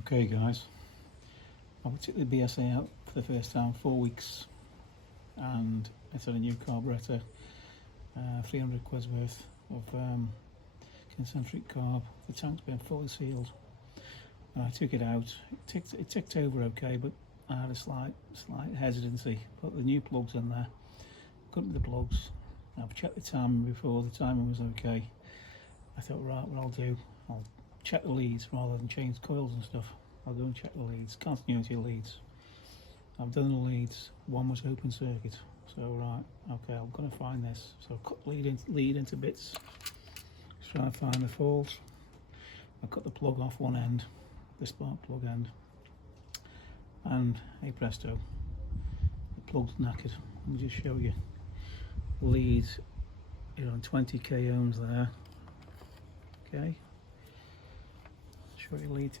Okay guys, I took the BSA out for the first time 4 weeks, and it's on a new carburettor, 300 quid's worth of concentric carb. The tank's been fully sealed, and I took it out. It ticked over okay, but I had a slight hesitancy. Put the new plugs in there, cut the plugs. I've checked the timing before, the timing was okay. I thought, right, what I'll do, I'll check the leads rather than change coils and stuff. I'll go and check the leads, continuity leads. I've done the leads, one was open circuit. So right, okay, I'm going to find this. So I cut lead into bits, just trying to find the faults. I cut the plug off one end, the spark plug end, and hey presto, the plug's knackered. Let me just show you. Lead, you're on 20 k ohms there. Okay, show you lead.